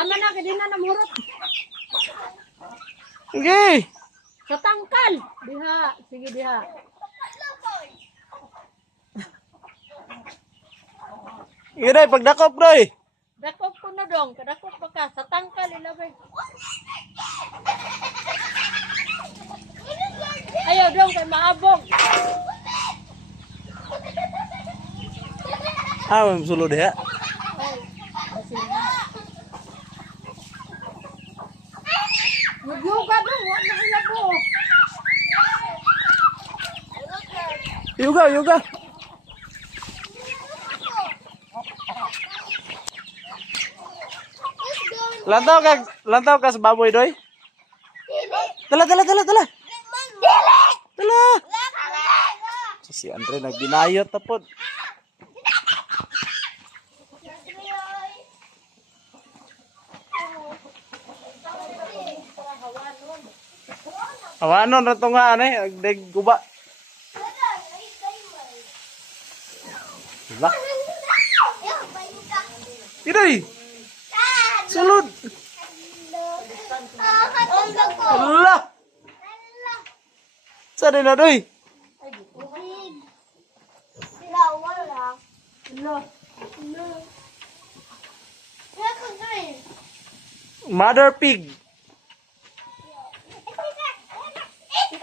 Tama na, hindi na namurot. Okay. Sa tangkal. Diha. Sige, diha. Ginoy, pagdakop, Doy. Dakop ko na dong. Kadakop pa ka. Sa tangkal, ilagay. Ayaw dong, kay maabog. Sulod ya. Yuga dong, wala na kaya po. Yuga. Lantaw ka sa baboy, Doy. Tala. Tala. Si Andre nagbinayot tapod. Awanon na ito nga, agdag guba. Lah. Iray! Sulod! Allah! Saan na, Doy? Mother pig.